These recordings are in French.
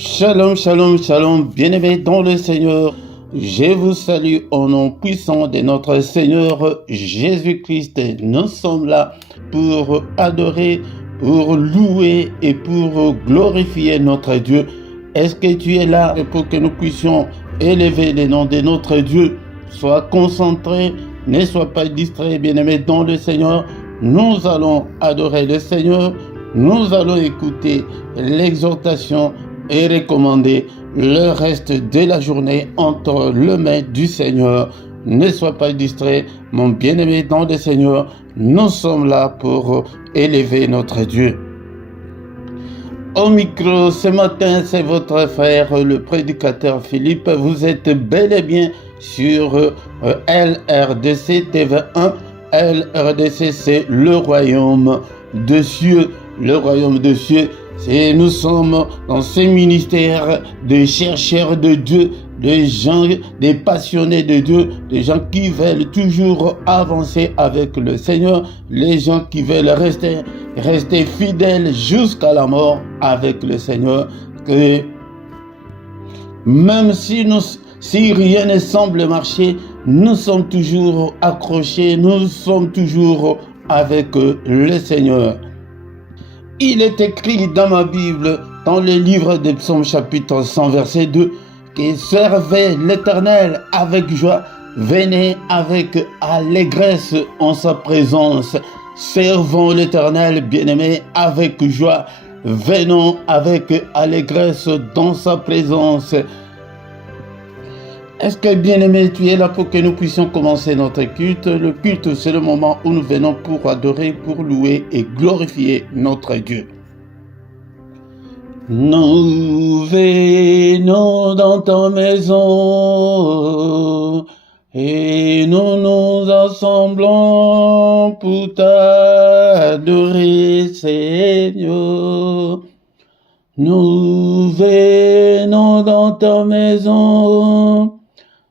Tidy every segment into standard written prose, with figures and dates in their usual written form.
Shalom, shalom, shalom, bien-aimés dans le Seigneur. Je vous salue au nom puissant de notre Seigneur Jésus-Christ. Nous sommes là pour adorer, pour louer et pour glorifier notre Dieu. Est-ce que tu es là pour que nous puissions élever le nom de notre Dieu? Sois concentré, ne sois pas distrait, bien-aimé dans le Seigneur. Nous allons adorer le Seigneur. Nous allons écouter l'exhortation et recommander le reste de la journée entre les mains du Seigneur. Ne sois pas distrait, mon bien-aimé dans le Seigneur. Nous sommes là pour élever notre Dieu. Au micro, ce matin, c'est votre frère, le prédicateur Philippe. Vous êtes bel et bien sur LRDC TV1. LRDC, c'est le royaume des cieux. Le royaume des cieux, c'est nous sommes dans ce ministère de chercheurs de Dieu, des gens, des passionnés de Dieu, des gens qui veulent toujours avancer avec le Seigneur, les gens qui veulent rester fidèles jusqu'à la mort avec le Seigneur. Que même si rien ne semble marcher, nous sommes toujours accrochés, nous sommes toujours avec le Seigneur. Il est écrit dans ma Bible, dans le livre des Psaumes chapitre 100 verset 2, que servez l'Éternel avec joie, venez avec allégresse en sa présence. Servons l'Éternel, bien-aimé, avec joie, venons avec allégresse dans sa présence. Est-ce que, bien-aimé, tu es là pour que nous puissions commencer notre culte? Le culte, c'est le moment où nous venons pour adorer, pour louer et glorifier notre Dieu. Nous venons dans ta maison et nous nous assemblons pour t'adorer, Seigneur. Nous venons dans ta maison.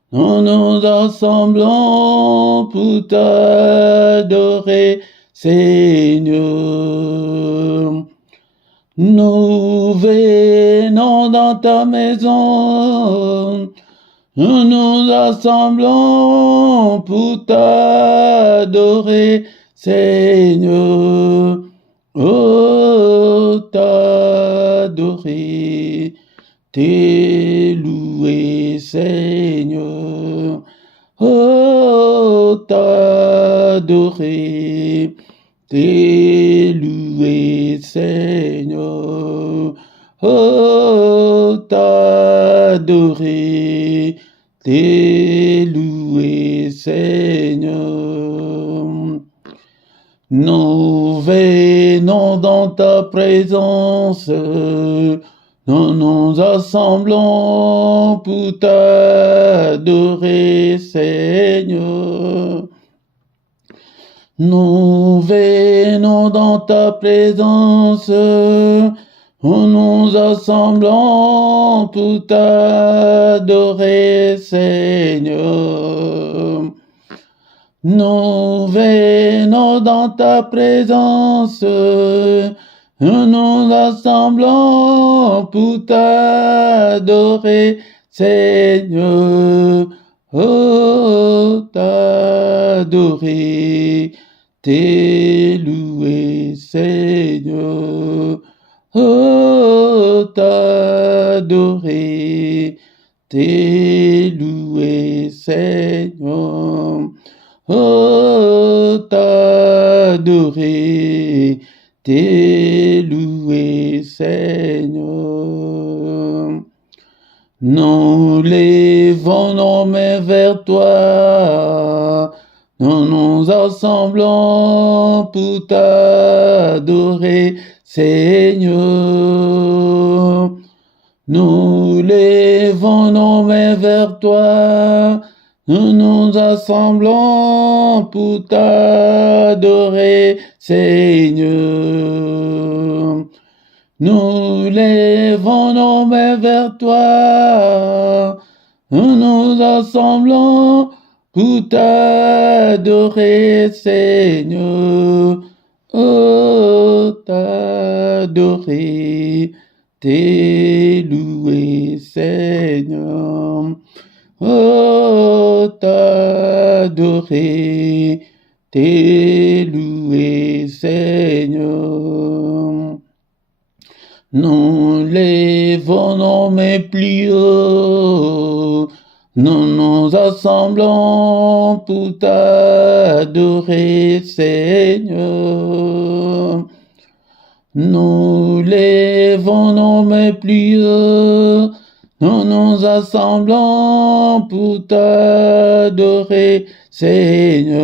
Nous nous assemblons pour t'adorer, Seigneur. Nous venons dans ta maison. Nous nous assemblons pour t'adorer, Seigneur. Oh, t'adorer, t'es loué, Seigneur. Oh, t'adorer, t'es loué, Seigneur. Oh, t'adorer, t'es loué, Seigneur. Nous venons dans ta présence. Nous nous assemblons pour t'adorer, Seigneur. Nous venons dans ta présence. Nous nous assemblons pour t'adorer, Seigneur. Nous venons dans ta présence. Nous nous assemblons pour t'adorer, Seigneur. Oh, t'adorer, t'es loué, Seigneur. Oh, t'adorer, t'es loué, Seigneur. Oh, t'adorer, t'es loué, Seigneur. Nous levons nos mains vers toi. Nous nous assemblons pour t'adorer, Seigneur. Nous levons nos mains vers toi. Nous nous assemblons pour t'adorer, Seigneur. Nous levons nos mains vers toi. Nous nous assemblons pour t'adorer, Seigneur. Oh, t'adorer, t'es loué, Seigneur. Oh, t'adorer, t'es loué, Seigneur. Nous lèvons mes plus haut, nous nous assemblons pour t'adorer, Seigneur. Nous lèvons mes plus haut, nous nous assemblons pour t'adorer, Seigneur.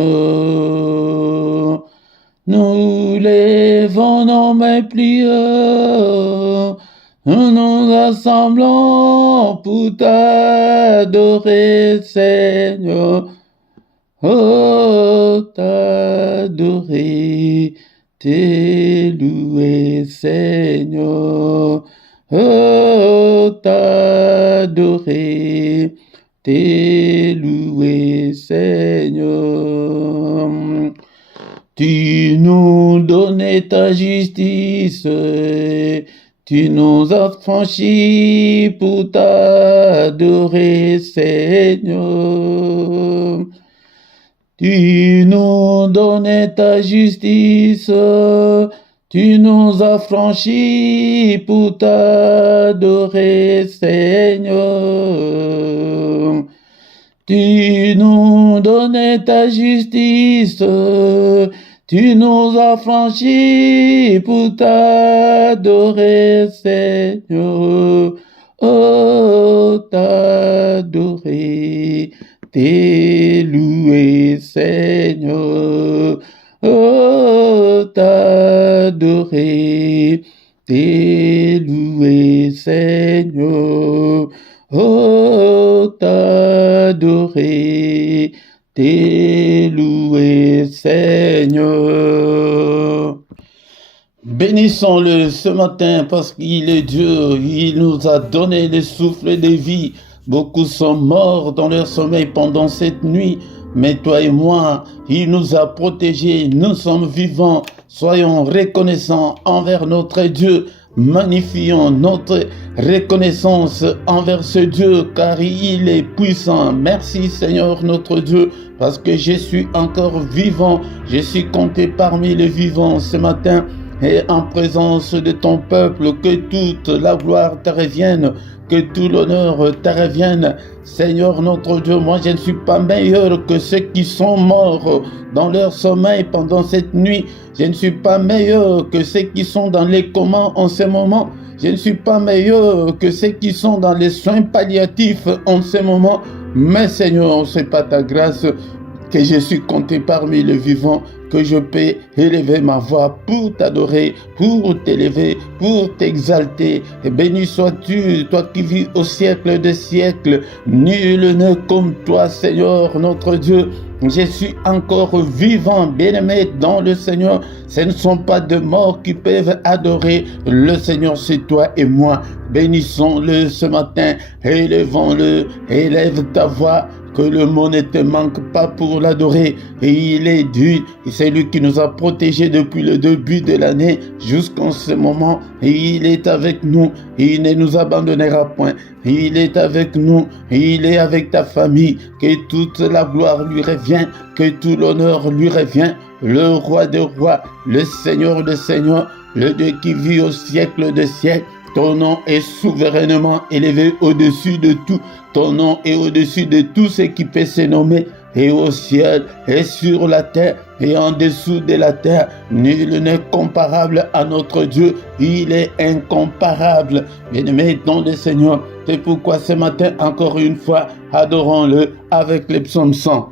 Nous lèvons nos mains plus haut, nous nous assemblons pour t'adorer, Seigneur. Oh, t'adorer, t'es loué, Seigneur. Oh, t'adorer, t'es loué, Seigneur. Tu nous donnais ta justice, tu nous as franchis pour t'adorer, Seigneur. Tu nous donnais ta justice, tu nous as franchis pour t'adorer, Seigneur. Tu nous donnais ta justice, tu nous as franchis pour t'adorer, Seigneur. Oh, t'adorer, t'es loué, Seigneur. Oh, t'adorer, t'es loué, Seigneur. Oh, t'adorer, t'es loué, Seigneur. Bénissons-le ce matin parce qu'il est Dieu, il nous a donné le souffle de vie. Beaucoup sont morts dans leur sommeil pendant cette nuit, mais toi et moi, il nous a protégés, nous sommes vivants. Soyons reconnaissants envers notre Dieu. Magnifions notre reconnaissance envers ce Dieu car il est puissant. Merci Seigneur notre Dieu parce que je suis encore vivant. Je suis compté parmi les vivants ce matin et en présence de ton peuple. Que toute la gloire te revienne, que tout l'honneur te revienne. Seigneur notre Dieu, moi je ne suis pas meilleur que ceux qui sont morts dans leur sommeil pendant cette nuit. Je ne suis pas meilleur que ceux qui sont dans les comas en ce moment. Je ne suis pas meilleur que ceux qui sont dans les soins palliatifs en ce moment. Mais Seigneur, c'est pas ta grâce que je suis compté parmi les vivants, que je peux élever ma voix pour t'adorer, pour t'élever, pour t'exalter. Et béni sois-tu, toi qui vis au siècle des siècles. Nul n'est comme toi, Seigneur, notre Dieu. Je suis encore vivant, bien-aimé dans le Seigneur. Ce ne sont pas de morts qui peuvent adorer le Seigneur, c'est toi et moi. Bénissons-le ce matin, élevons-le, élève ta voix. Que le mot ne te manque pas pour l'adorer. Et il est Dieu, et c'est lui qui nous a protégés depuis le début de l'année jusqu'en ce moment. Et il est avec nous, et il ne nous abandonnera point. Et il est avec nous, et il est avec ta famille. Que toute la gloire lui revient, que tout l'honneur lui revient. Le roi des rois, le Seigneur des seigneurs, le Dieu qui vit au siècle des siècles. Ton nom est souverainement élevé au-dessus de tout. Ton nom est au-dessus de tout ce qui peut se nommer. Et au ciel, et sur la terre, et en dessous de la terre, nul n'est comparable à notre Dieu. Il est incomparable. Bien-aimé dans le Seigneur, c'est pourquoi ce matin, encore une fois, adorons-le avec les psaumes 100.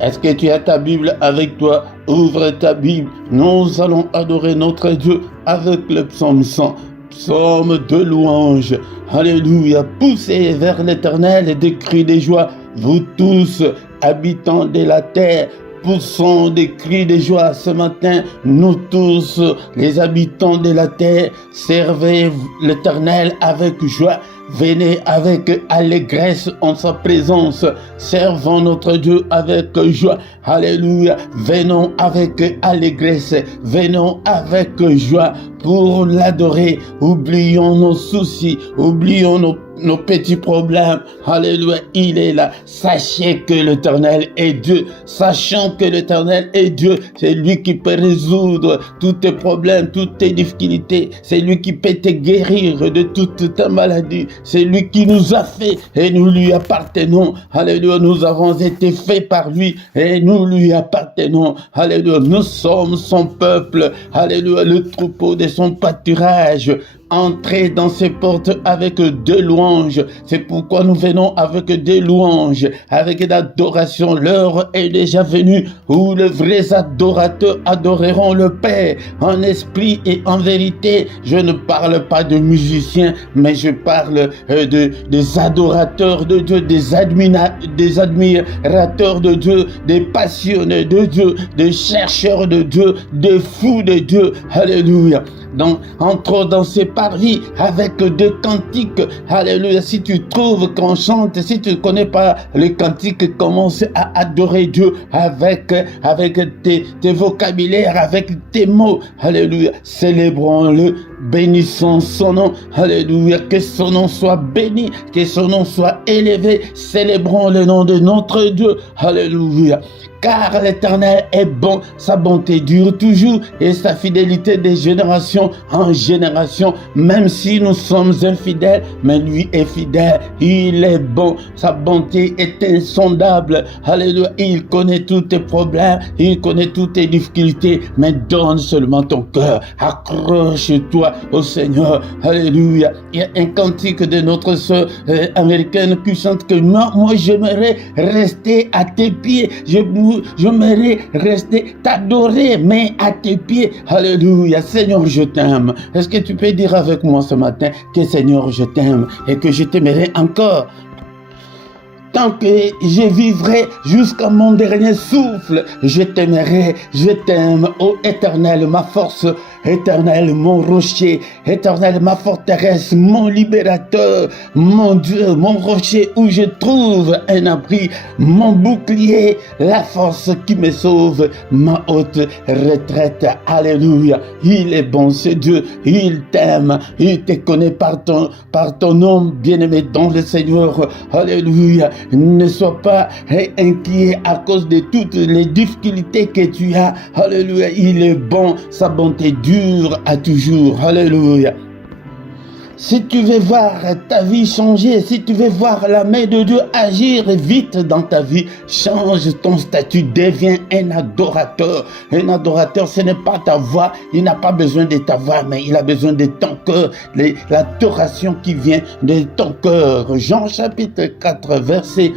Est-ce que tu as ta Bible avec toi? Ouvre ta Bible. Nous allons adorer notre Dieu avec le psaume 100. Psaume de louange. Alléluia. Poussez vers l'Éternel des cris de joie. Vous tous, habitants de la terre, poussons des cris de joie ce matin. Nous tous, les habitants de la terre, servez l'Éternel avec joie. venez avec allégresse en sa présence, servons notre Dieu avec joie. Alléluia, venons avec allégresse, venons avec joie pour l'adorer. Oublions nos soucis, oublions nos petits problèmes. Alléluia, il est là. Sachez que l'Éternel est Dieu. Sachant que l'Éternel est Dieu, c'est lui qui peut résoudre tous tes problèmes, toutes tes difficultés. C'est lui qui peut te guérir de toute ta maladie. C'est lui qui nous a fait et nous lui appartenons. Alléluia, nous avons été faits par lui et nous lui appartenons. Alléluia, nous sommes son peuple. Alléluia, le troupeau de son pâturage. Entrez dans ses portes avec des louanges. C'est pourquoi nous venons avec des louanges, avec l'adoration. L'heure est déjà venue où les vrais adorateurs adoreront le Père en esprit et en vérité. Je ne parle pas de musiciens, mais je parle des adorateurs de Dieu, des admirateurs de Dieu, des passionnés de Dieu, des chercheurs de Dieu, des fous de Dieu. Alléluia. Donc, entrons dans ces parvis avec des cantiques. Alléluia. Si tu trouves qu'on chante, si tu ne connais pas les cantiques, commence à adorer Dieu avec tes vocabulaires, avec tes mots. Alléluia. Célébrons-le, bénissons son nom. Alléluia. Que son nom soit béni, que son nom soit élevé. Célébrons le nom de notre Dieu. Alléluia. Car l'Éternel est bon, sa bonté dure toujours et sa fidélité de génération en génération. Même si nous sommes infidèles, mais lui est fidèle, il est bon, sa bonté est insondable. Alléluia, il connaît tous tes problèmes, il connaît toutes tes difficultés, mais donne seulement ton cœur, accroche-toi au Seigneur. Alléluia, il y a un cantique de notre sœur américaine qui chante que moi j'aimerais rester à tes pieds, j'aimerais rester t'adorer, mais à tes pieds. Alléluia. Seigneur, je t'aime. Est-ce que tu peux dire avec moi ce matin que Seigneur, je t'aime et que je t'aimerai encore? Tant que je vivrai jusqu'à mon dernier souffle, je t'aimerai, je t'aime, ô Éternel, ma force, Éternel, mon rocher, Éternel, ma forteresse, mon libérateur, mon Dieu, mon rocher où je trouve un abri, mon bouclier, la force qui me sauve, ma haute retraite. Alléluia. Il est bon, ce Dieu, il t'aime, il te connaît par ton nom, bien-aimé dans le Seigneur. Alléluia. Ne sois pas inquiet à cause de toutes les difficultés que tu as. Alléluia. Il est bon, sa bonté dure à toujours. Alléluia. Si tu veux voir ta vie changer, si tu veux voir la main de Dieu agir vite dans ta vie, change ton statut, deviens un adorateur. Un adorateur, ce n'est pas ta voix, il n'a pas besoin de ta voix, mais il a besoin de ton cœur, l'adoration qui vient de ton cœur. Jean chapitre 4, verset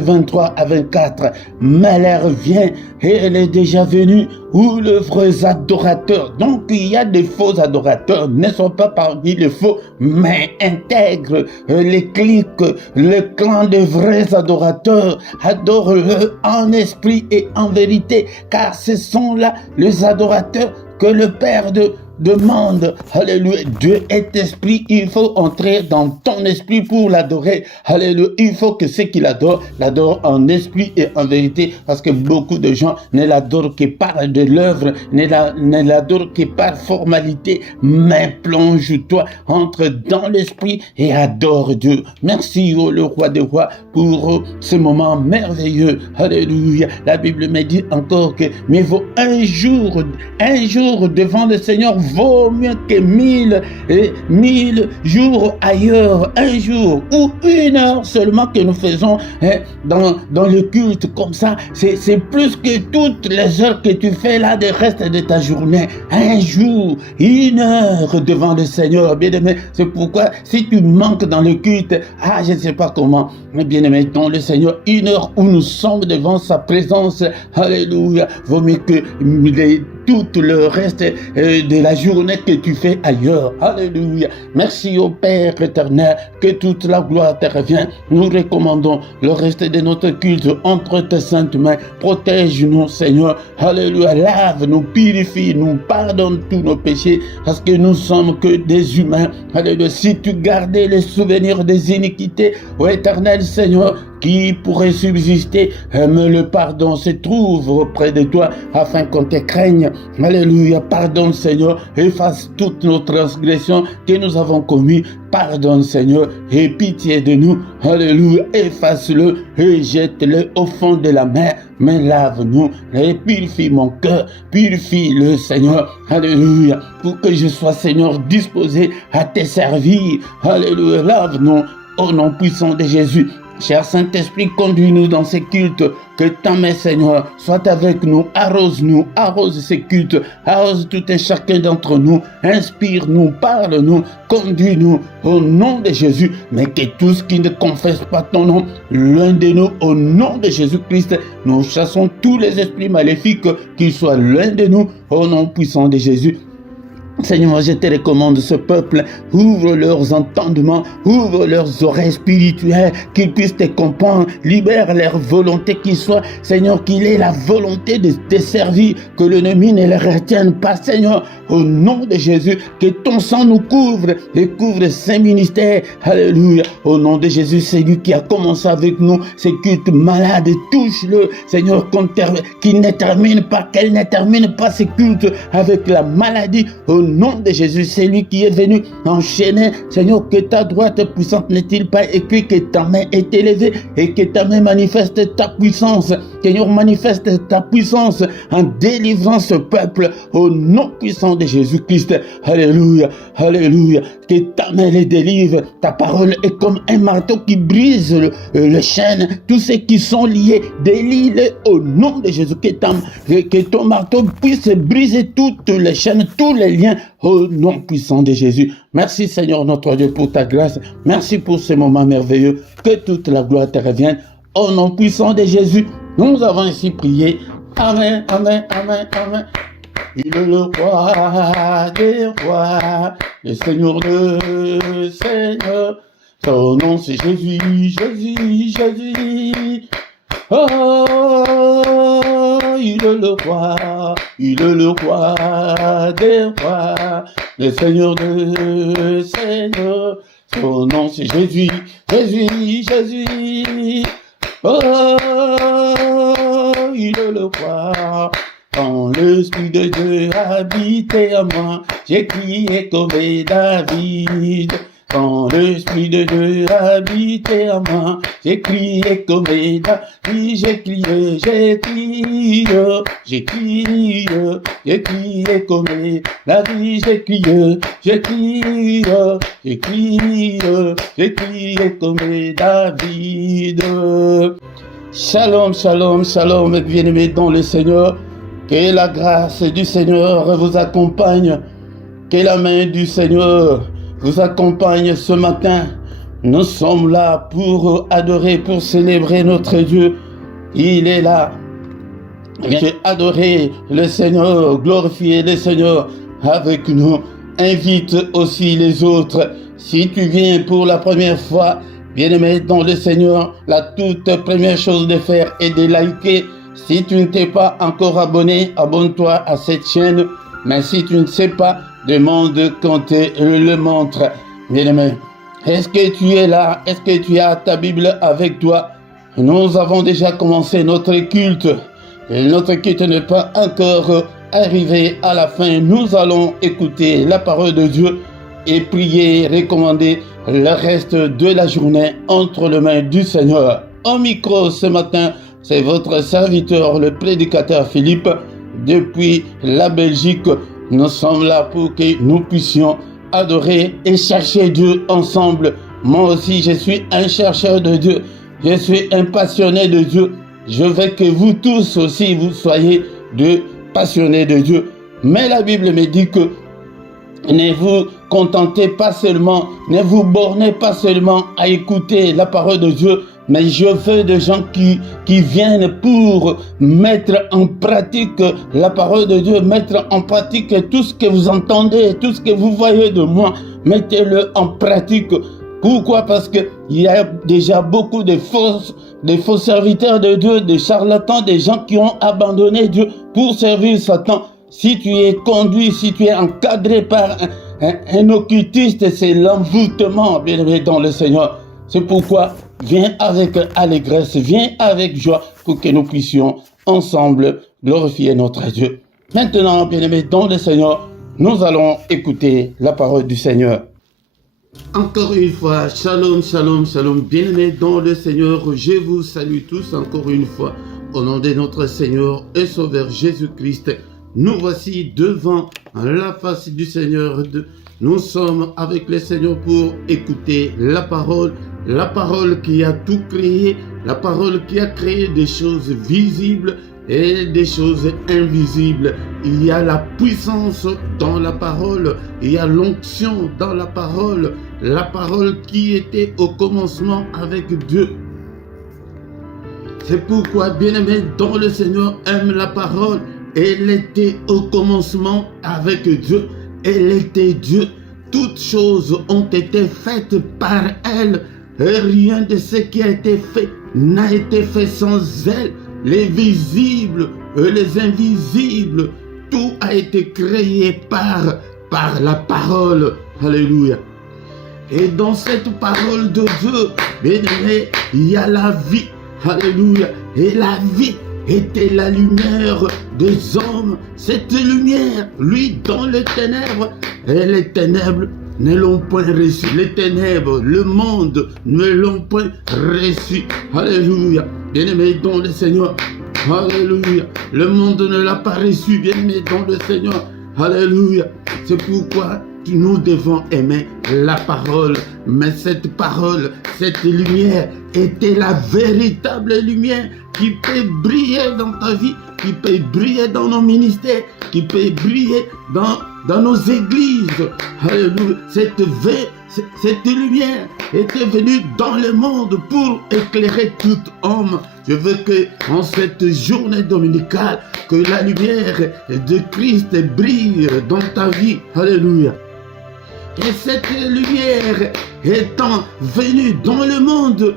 23 à 24, mais l'heure vient et elle est déjà venue où les vrais adorateurs, donc il y a des faux adorateurs, ne sont pas parmi les faux, mais intègre les clics, le clan des vrais adorateurs, adore-le en esprit et en vérité, car ce sont là les adorateurs que le Père demande. Alléluia. Dieu est esprit, il faut entrer dans ton esprit pour l'adorer. Alléluia. Il faut que ceux qui l'adorent en esprit et en vérité, parce que beaucoup de gens ne l'adorent que par de l'œuvre, ne l'adorent que par formalité, mais plonge-toi, entre dans l'esprit et adore Dieu. Merci, oh, le roi des rois, pour ce moment merveilleux. Alléluia. La Bible me dit encore que mieux vaut un jour devant le Seigneur vaut mieux que 1000 jours ailleurs. Un jour ou une heure seulement que nous faisons dans le culte comme ça, c'est plus que toutes les heures que tu fais là de reste de ta journée. Un jour, une heure devant le Seigneur, bien-aimé. C'est pourquoi si tu manques dans le culte, je ne sais pas comment, mais bien-aimé, dans le Seigneur, une heure où nous sommes devant sa présence, alléluia, vaut mieux que tout le reste de la journée que tu fais ailleurs. Alléluia. Merci au Père éternel, que toute la gloire te revient. Nous recommandons le reste de notre culte entre tes saintes mains. Protège-nous, Seigneur. Alléluia. Lave-nous, purifie-nous, pardonne tous nos péchés, parce que nous sommes que des humains. Alléluia. Si tu gardais les souvenirs des iniquités, ô éternel Seigneur, qui pourrait subsister, mais le pardon se trouve auprès de toi afin qu'on te craigne. Alléluia. Pardonne, Seigneur. Efface toutes nos transgressions que nous avons commises. Pardonne, Seigneur. Et pitié de nous. Alléluia. Efface-le et jette-le au fond de la mer. Mais lave-nous et purifie mon cœur. Purifie-le, Seigneur. Alléluia. Pour que je sois, Seigneur, disposé à te servir. Alléluia. Lave-nous au nom puissant de Jésus. Cher Saint-Esprit, conduis-nous dans ces cultes, que ta main, Seigneur, soit avec nous, arrose-nous, arrose ces cultes, arrose tout et chacun d'entre nous, inspire-nous, parle-nous, conduis-nous au nom de Jésus, mais que tous qui ne confessent pas ton nom, l'un de nous, au nom de Jésus-Christ, nous chassons tous les esprits maléfiques, qu'ils soient l'un de nous, au nom puissant de Jésus. Seigneur, je te recommande ce peuple, ouvre leurs entendements, ouvre leurs oreilles spirituelles, qu'ils puissent te comprendre, libère leur volonté, qu'il soit, Seigneur, qu'il ait la volonté de te servir, que l'ennemi ne les retienne pas, Seigneur, au nom de Jésus, que ton sang nous couvre, et couvre saint ministère, alléluia, au nom de Jésus, c'est lui qui a commencé avec nous, ces cultes malades, touche-le, Seigneur, qu'il ne termine pas, qu'elle ne termine pas ces cultes avec la maladie, au nom de Jésus, c'est lui qui est venu enchaîner. Seigneur, que ta droite puissante n'est-il pas écrit que ta main est élevée et que ta main manifeste ta puissance. Seigneur, manifeste ta puissance en délivrant ce peuple au nom puissant de Jésus-Christ. Alléluia, alléluia. Que ta main les délivre. Ta parole est comme un marteau qui brise le chêne. Tous ceux qui sont liés, délie-les au nom de Jésus. Que ton marteau puisse briser toutes les chaînes, tous les liens au nom puissant de Jésus. Merci Seigneur notre Dieu pour ta grâce. Merci pour ce moment merveilleux. Que toute la gloire te revienne. Au nom puissant de Jésus, nous avons ainsi prié. Amen, amen, amen, amen. Il est le roi des rois, le Seigneur de Seigneurs. Son nom c'est Jésus, Jésus, Jésus. Oh, il est le roi des rois, le Seigneur de Seigneurs. Son nom c'est Jésus, Jésus, Jésus. Oh, il est le roi. Quand l'Esprit de Dieu habitait à moi, j'ai crié comme David. Quand l'Esprit de Dieu habitait à moi, j'ai crié comme David, j'ai crié, j'ai crié, j'ai crié, j'ai crié comme David, j'ai crié, j'ai crié, j'ai crié, j'ai crié comme David. Shalom, shalom, shalom, bien-aimés dans le Seigneur. Que la grâce du Seigneur vous accompagne. Que la main du Seigneur vous accompagne ce matin. Nous sommes là pour adorer, pour célébrer notre Dieu. Il est là. J'ai adoré le Seigneur, glorifier le Seigneur avec nous. Invite aussi les autres. Si tu viens pour la première fois, bien-aimé dans le Seigneur, la toute première chose de faire est de liker. Si tu ne t'es pas encore abonné, abonne-toi à cette chaîne. Mais si tu ne sais pas, demande qu'on te le montre. Bien-aimé, est-ce que tu es là? Est-ce que tu as ta Bible avec toi? Nous avons déjà commencé notre culte. Et notre culte n'est pas encore arrivé à la fin. Nous allons écouter la parole de Dieu et prier, recommander le reste de la journée entre les mains du Seigneur. Au micro ce matin, c'est votre serviteur, le prédicateur Philippe, depuis la Belgique. Nous sommes là pour que nous puissions adorer et chercher Dieu ensemble. Moi aussi, je suis un chercheur de Dieu. Je suis un passionné de Dieu. Je veux que vous tous aussi, vous soyez de passionnés de Dieu. Mais la Bible me dit que ne vous contentez pas seulement, ne vous bornez pas seulement à écouter la parole de Dieu, mais je veux des gens qui viennent pour mettre en pratique la parole de Dieu, mettre en pratique tout ce que vous entendez, tout ce que vous voyez de moi, mettez-le en pratique. Pourquoi? Parce qu'il y a déjà beaucoup de faux serviteurs de Dieu, des charlatans, des gens qui ont abandonné Dieu pour servir Satan. Si tu es conduit, si tu es encadré par un occultiste, c'est l'envoûtement, bien aimé dans le Seigneur. C'est pourquoi viens avec allégresse, viens avec joie pour que nous puissions ensemble glorifier notre Dieu. Maintenant, bien aimé dans le Seigneur, nous allons écouter la parole du Seigneur. Encore une fois, shalom, shalom, shalom, bien-aimés dans le Seigneur, je vous salue tous encore une fois, au nom de notre Seigneur et Sauveur Jésus-Christ. Nous voici devant la face du Seigneur. Nous sommes avec le Seigneur pour écouter la parole qui a tout créé, la parole qui a créé des choses visibles et des choses invisibles. Il y a la puissance dans la parole, il y a l'onction dans la parole qui était au commencement avec Dieu. C'est pourquoi, bien-aimé dans le Seigneur, aime la parole. Elle était au commencement avec Dieu, elle était Dieu. Toutes choses ont été faites par elle, et rien de ce qui a été fait n'a été fait sans elle. Les visibles et les invisibles, tout a été créé par la parole. Alléluia. Et dans cette parole de Dieu, bien aimé, il y a la vie. Alléluia. Et la vie était la lumière des hommes. Cette lumière, lui, dans les ténèbres, et les ténèbres ne l'ont point reçu. Les ténèbres, le monde ne l'ont point reçu. Alléluia. Bien-aimé dans le Seigneur. Alléluia. Le monde ne l'a pas reçu. Bien-aimé dans le Seigneur. Alléluia. C'est pourquoi nous devons aimer la parole. Mais cette parole, cette lumière était la véritable lumière qui peut briller dans ta vie, qui peut briller dans nos ministères, qui peut briller dans nos églises. Alléluia. Cette lumière était venue dans le monde pour éclairer tout homme. Je veux que en cette journée dominicale, que la lumière de Christ brille dans ta vie. Alléluia. Et cette lumière étant venue dans le monde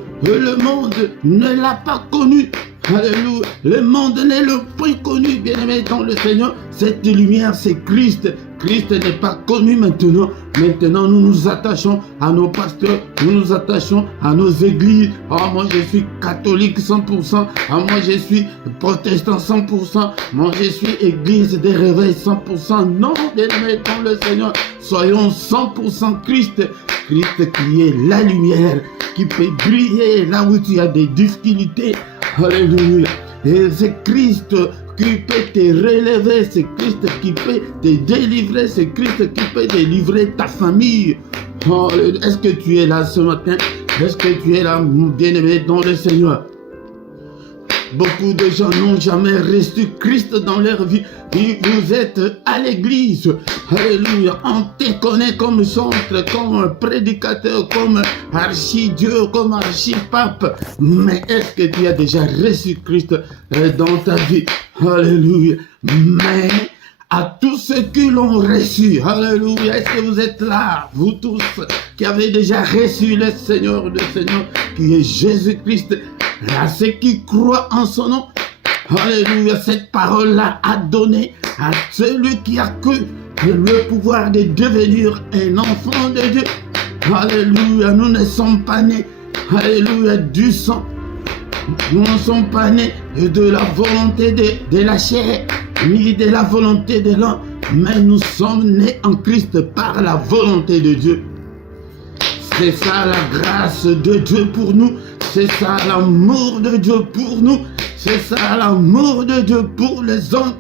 ne l'a pas connue. Alléluia. Le monde ne l'a point connu, bien-aimé dans le Seigneur. Cette lumière, c'est Christ. Christ n'est pas connu maintenant. Maintenant, nous nous attachons à nos pasteurs, nous nous attachons à nos églises. Ah, moi, je suis catholique 100%. Ah, moi, je suis protestant 100%. Moi, je suis église des réveils 100%. Non, bien-aimé dans le Seigneur, soyons 100% Christ. Christ qui est la lumière, qui peut briller là où tu as des difficultés. Alléluia. Et c'est Christ qui peut te relever, c'est Christ qui peut te délivrer, c'est Christ qui peut délivrer ta famille. Est-ce que tu es là ce matin? Est-ce que tu es là, bien-aimé dans le Seigneur? Beaucoup de gens n'ont jamais reçu Christ dans leur vie. Et vous êtes à l'église. Alléluia. On te connaît comme centre, comme prédicateur, comme archi-dieu, comme archi-pape. Mais est-ce que tu as déjà reçu Christ dans ta vie? Alléluia. Mais à tous ceux qui l'ont reçu, alléluia, est-ce que vous êtes là, vous tous qui avez déjà reçu le Seigneur, qui est Jésus-Christ, à ceux qui croient en son nom, alléluia, cette parole-là a donné à celui qui a cru le pouvoir de devenir un enfant de Dieu. Alléluia, nous ne sommes pas nés, alléluia, du sang. Nous ne sommes pas nés de la volonté de la chair, ni de la volonté de l'homme, mais nous sommes nés en Christ par la volonté de Dieu. C'est ça la grâce de Dieu pour nous, c'est ça l'amour de Dieu pour nous, c'est ça l'amour de Dieu pour les hommes.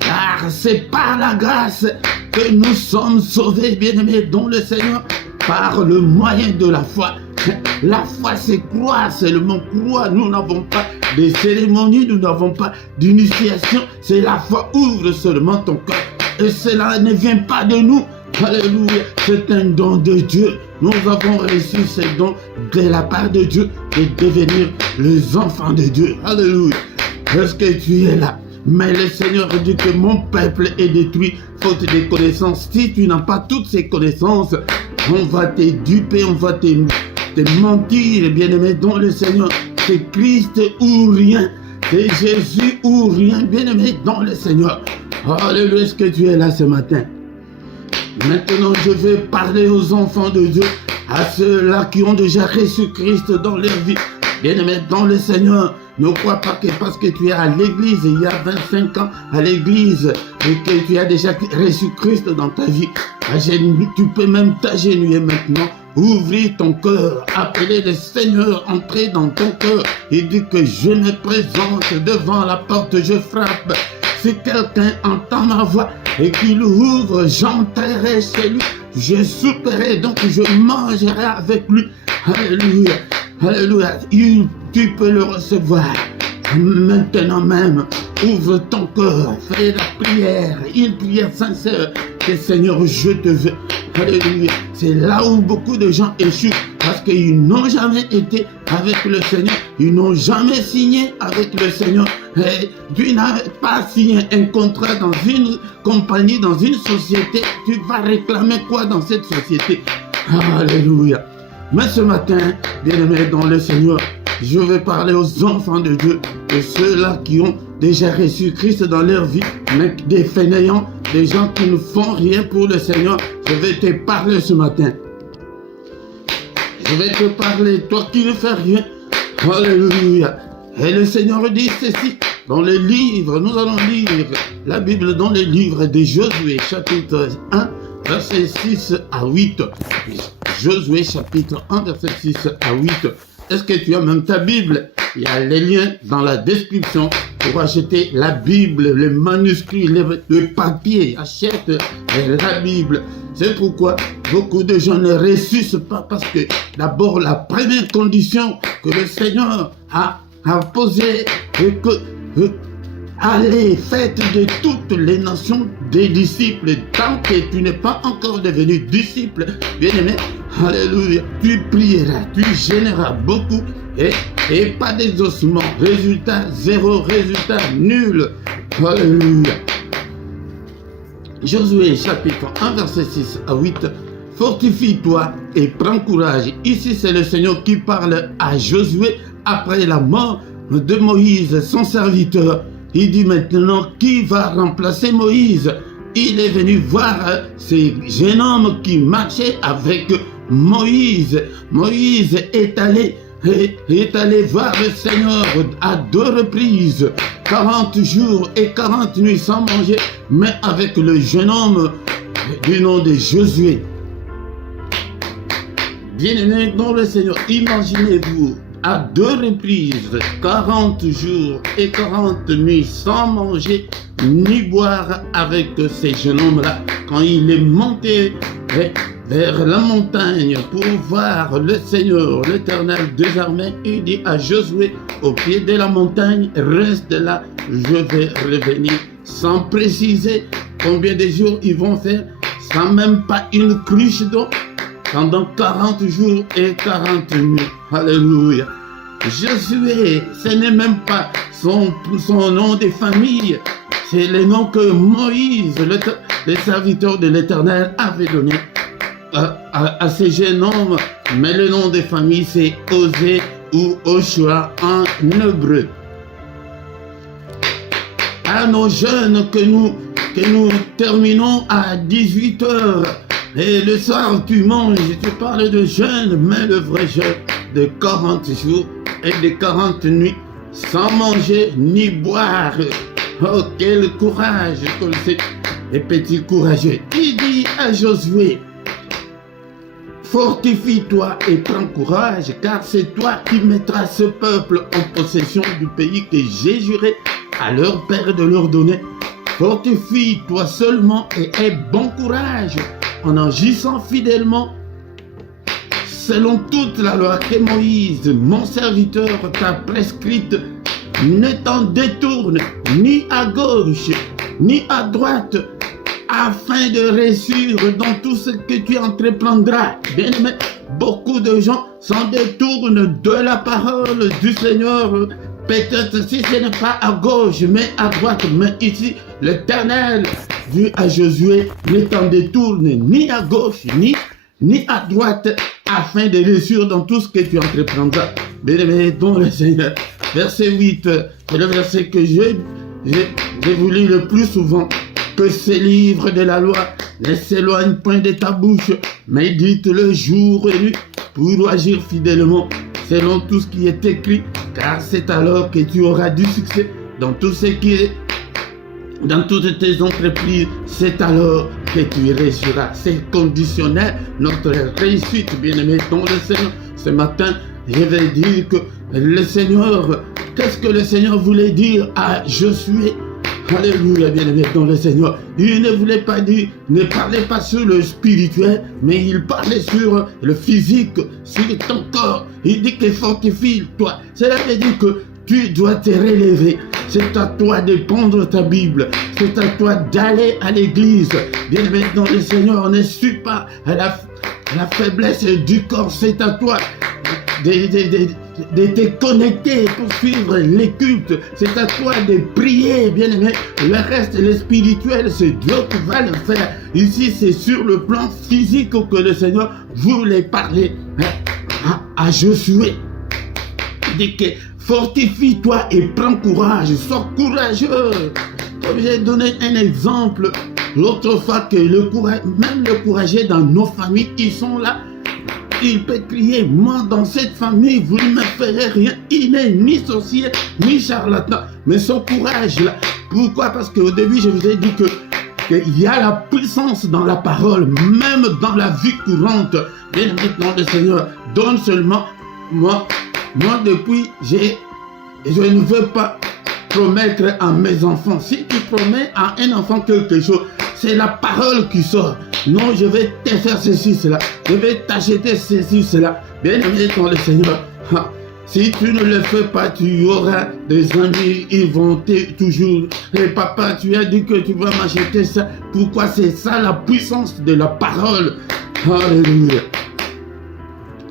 Car c'est par la grâce que nous sommes sauvés, bien-aimés dans le Seigneur, par le moyen de la foi. La foi, c'est croire, c'est le mot croire. Nous n'avons pas de cérémonie, nous n'avons pas d'initiation. C'est la foi, ouvre seulement ton cœur. Et cela ne vient pas de nous, Alléluia, c'est un don de Dieu. Nous avons reçu ce don de la part de Dieu de devenir les enfants de Dieu. Alléluia. Est-ce que tu es là? Mais le Seigneur dit que mon peuple est détruit faute de connaissances. Si tu n'as pas toutes ces connaissances, on va te duper, on va te mentir, bien-aimé, dans le Seigneur. C'est Christ ou rien. C'est Jésus ou rien, bien-aimé, dans le Seigneur. Alléluia, est-ce que tu es là ce matin? Maintenant, je vais parler aux enfants de Dieu, à ceux-là qui ont déjà reçu Christ dans leur vie. Bien-aimé, dans le Seigneur, ne crois pas que parce que tu es à l'église, il y a 25 ans à l'église, et que tu as déjà reçu Christ dans ta vie, tu peux même t'agenouiller maintenant, ouvrir ton cœur, appeler le Seigneur, entrer dans ton cœur, et dire que je me présente devant la porte, je frappe. Si quelqu'un entend ma voix et qu'il ouvre, j'entrerai chez lui, je souperai, donc je mangerai avec lui. Alléluia, alléluia, tu peux le recevoir. Maintenant même, ouvre ton cœur, fais la prière, une prière sincère, que Seigneur, je te veux. Alléluia. C'est là où beaucoup de gens échouent, parce qu'ils n'ont jamais été avec le Seigneur, ils n'ont jamais signé avec le Seigneur. Et tu n'as pas signé un contrat dans une compagnie, dans une société, tu vas réclamer quoi dans cette société? Alléluia. Mais ce matin, bien-aimés dans le Seigneur, je vais parler aux enfants de Dieu, de ceux-là qui ont déjà reçu Christ dans leur vie, mais des fainéants, des gens qui ne font rien pour le Seigneur. Je vais te parler ce matin. Je vais te parler, toi qui ne fais rien. Alléluia. Et le Seigneur dit ceci, dans les livres, nous allons lire la Bible dans les livres de Josué, chapitre 1, verset 6 à 8. Josué, chapitre 1, verset 6 à 8. Est-ce que tu as même ta Bible? Il y a les liens dans la description pour acheter la Bible, le manuscrit, le papier. Achète la Bible. C'est pourquoi beaucoup de gens ne ressuscitent pas, parce que d'abord la première condition que le Seigneur a posée est que allez, faites de toutes les nations des disciples. Tant que tu n'es pas encore devenu disciple, bien-aimé, alléluia, tu prieras, tu gêneras beaucoup et pas d'exaucement. Résultat zéro, résultat nul. Alléluia. Josué chapitre 1 verset 6 à 8. Fortifie-toi et prends courage. Ici c'est le Seigneur qui parle à Josué après la mort de Moïse, son serviteur. Il dit maintenant, qui va remplacer Moïse? Il est venu voir ces jeunes hommes qui marchaient avec Moïse. Moïse est allé voir le Seigneur à 2 reprises, 40 jours et 40 nuits sans manger, mais avec le jeune homme du nom de Josué. Bien-aimés dans le Seigneur, imaginez-vous, à 2 reprises, 40 jours et 40 nuits sans manger ni boire avec ces jeunes hommes-là. Quand il est monté vers la montagne pour voir le Seigneur, l'Éternel des armées, il dit à Josué, au pied de la montagne, reste là, je vais revenir. Sans préciser combien de jours ils vont faire, sans même pas une cruche d'eau, pendant 40 jours et 40 nuits. Alléluia. Josué, ce n'est même pas son nom de famille, c'est le nom que Moïse, le serviteur de l'Éternel, avait donné à ces jeunes hommes. Mais le nom de famille, c'est Osée ou Oshua en hébreu. À nos jeunes que nous terminons à 18h, et le soir tu manges, tu parles de jeûne, mais le vrai jeûne de 40 jours et de 40 nuits sans manger ni boire. Oh, quel courage comme c'est les petits courageux. Il dit à Josué, fortifie-toi et prends courage, car c'est toi qui mettras ce peuple en possession du pays que j'ai juré à leur père de leur donner. Fortifie-toi seulement et aie bon courage en agissant fidèlement selon toute la loi que Moïse, mon serviteur, t'a prescrite. Ne t'en détourne ni à gauche ni à droite, afin de réussir dans tout ce que tu entreprendras. Bien-aimé, beaucoup de gens s'en détournent de la parole du Seigneur. Peut-être si ce n'est pas à gauche, mais à droite. Mais ici, l'Éternel dit à Josué, ne t'en détourne ni à gauche, ni à droite, afin de réussir dans tout ce que tu entreprendras. Bien-aimé, dans le Seigneur. Verset 8, c'est le verset que j'ai voulu le plus souvent. Que ces livres de la loi ne s'éloignent point de ta bouche, mais médite-le jour et nuit pour agir fidèlement selon tout ce qui est écrit, car c'est alors que tu auras du succès dans tout ce qui est, dans toutes tes entreprises. C'est alors que tu réussiras. C'est conditionnel notre réussite, bien-aimé dans le Seigneur. Ce matin, je vais dire que le Seigneur, qu'est-ce que le Seigneur voulait dire à Josué? Alléluia, bien-aimé dans le Seigneur. Il ne voulait pas dire, ne parlait pas sur le spirituel, mais il parlait sur le physique, sur ton corps. Il dit que fortifie-toi. Cela veut dire que tu dois te relever. C'est à toi de prendre ta Bible. C'est à toi d'aller à l'église. Bien-aimé dans le Seigneur, ne suis pas à la faiblesse du corps. C'est à toi de te connecter pour suivre les cultes. C'est à toi de prier, bien-aimé. Le reste, le spirituel, c'est Dieu qui va le faire. Ici, c'est sur le plan physique que le Seigneur voulait parler à Josué. Il dit que fortifie-toi et prends courage. Sois courageux. Comme j'ai donné un exemple l'autre fois que même le courageux dans nos familles, ils sont là. Il peut crier, moi dans cette famille, vous ne me ferez rien. Il n'est ni sorcier, ni charlatan. Mais son courage là. Pourquoi? Parce qu'au début, je vous ai dit qu'il y a la puissance dans la parole, même dans la vie courante. Bien maintenant, le Seigneur donne seulement, moi depuis, je ne veux pas promettre à mes enfants. Si tu promets à un enfant quelque chose, c'est la parole qui sort. Non, je vais te faire ceci, cela. Je vais t'acheter ceci, cela. Bien aimé dans le Seigneur. Si tu ne le fais pas, tu auras des amis, ils vont toujours. Et papa, tu as dit que tu vas m'acheter ça. Pourquoi? C'est ça la puissance de la parole. Alléluia.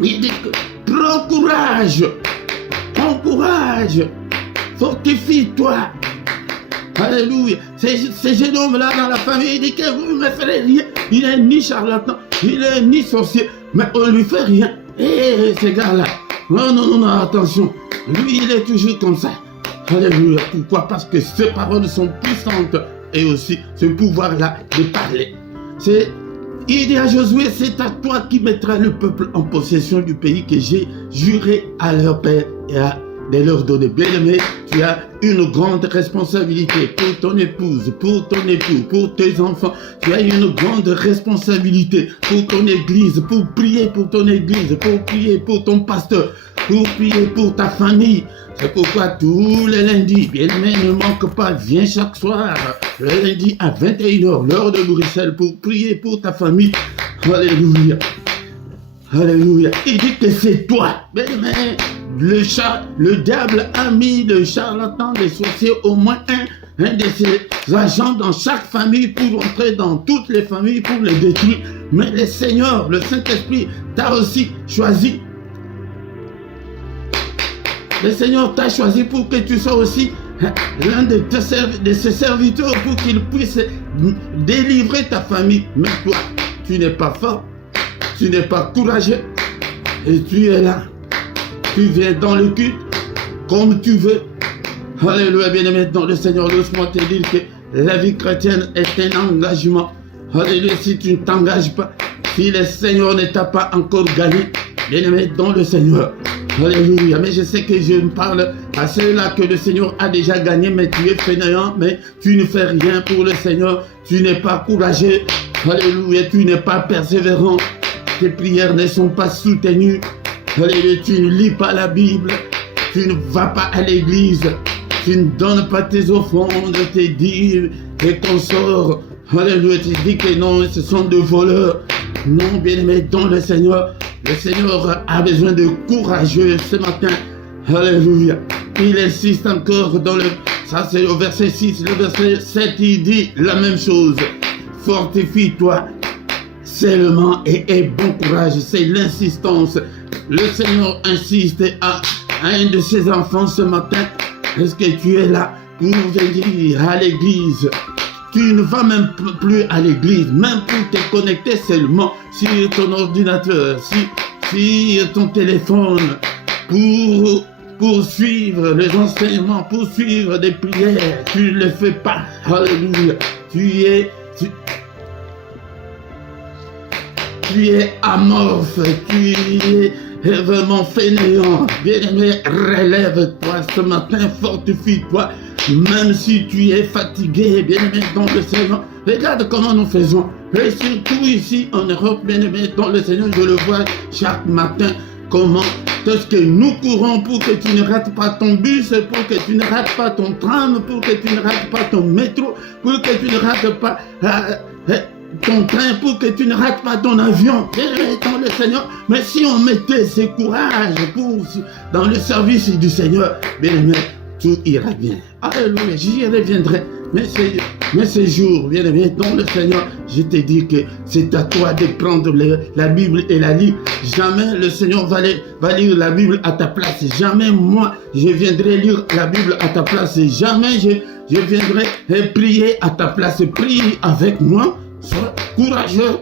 Il dit que prends courage. Prends courage. Fortifie-toi. Alléluia. Ce jeune homme-là dans la famille, il dit que vous ne me ferez rien. Il n'est ni charlatan, il n'est ni sorcier, mais on ne lui fait rien. Et ces gars-là, non, attention. Lui, il est toujours comme ça. Alléluia. Pourquoi? Parce que ses paroles sont puissantes et aussi ce pouvoir-là de parler. Il dit à Josué, c'est à toi qui mettras le peuple en possession du pays que j'ai juré à leur père et de leur donner. Bien-aimé, tu as une grande responsabilité pour ton épouse, pour ton époux, pour tes enfants. Tu as une grande responsabilité pour ton église, pour prier pour ton église, pour prier pour ton pasteur, pour prier pour ta famille. C'est pourquoi tous les lundis, bien-aimé, ne manque pas, viens chaque soir, le lundi à 21h, l'heure de Bruxelles, pour prier pour ta famille. Alléluia. Alléluia. Il dit que c'est toi. Bien-aimé, le diable a mis le charlatan, les sorciers, au moins un de ses agents dans chaque famille pour entrer dans toutes les familles pour les détruire. Mais le Seigneur, le Saint-Esprit, t'a aussi choisi. Le Seigneur t'a choisi pour que tu sois aussi l'un de ses serviteurs pour qu'il puisse délivrer ta famille. Mais toi, tu n'es pas fort, tu n'es pas courageux et tu es là. Tu viens dans le culte comme tu veux. Alléluia, bien-aimé dans le Seigneur. Laisse-moi te dire que la vie chrétienne est un engagement. Alléluia, si tu ne t'engages pas, si le Seigneur ne t'a pas encore gagné, bien-aimé dans le Seigneur. Alléluia, mais je sais que je me parle à ceux-là que le Seigneur a déjà gagné, mais tu es fainéant, mais tu ne fais rien pour le Seigneur. Tu n'es pas courageux. Alléluia, tu n'es pas persévérant. Tes prières ne sont pas soutenues. Alléluia, tu ne lis pas la Bible, tu ne vas pas à l'église, tu ne donnes pas tes offrandes, tes dîmes, tes consorts. Alléluia, tu dis que non, ce sont des voleurs. Non, bien-aimé, dans le Seigneur a besoin de courageux ce matin. Alléluia. Il insiste encore ça c'est au verset 6, le verset 7, il dit la même chose. fortifie-toi seulement et aie bon courage. C'est l'insistance. Le Seigneur insiste à un de ses enfants ce matin. Est-ce que tu es là pour venir à l'église? Tu ne vas même plus à l'église, même pour te connecter seulement sur ton ordinateur, sur ton téléphone, pour suivre les enseignements, pour suivre des prières. Tu ne le fais pas. Alléluia. Tu es amorphe, tu es vraiment fainéant. Bien-aimé, relève-toi ce matin, fortifie-toi. Même si tu es fatigué, bien-aimé, dans le Seigneur, regarde comment nous faisons. Et surtout ici en Europe, bien-aimé, dans le Seigneur, je le vois chaque matin. Comment est-ce que nous courons pour que tu ne rates pas ton bus, pour que tu ne rates pas ton tram, pour que tu ne rates pas ton métro, pour que tu ne rates pas ton train, pour que tu ne rates pas ton avion. Bien-aimé, dans le Seigneur. Mais si on mettait ce courage dans le service du Seigneur, bien-aimé, tout ira bien. Alléluia, j'y reviendrai. Mais ce jour, bien-aimé, dans le Seigneur, je te dis que c'est à toi de prendre la Bible et la lire. Jamais le Seigneur va lire la Bible à ta place. Jamais moi, je viendrai lire la Bible à ta place. Jamais je viendrai prier à ta place. Prie avec moi. Sois courageux.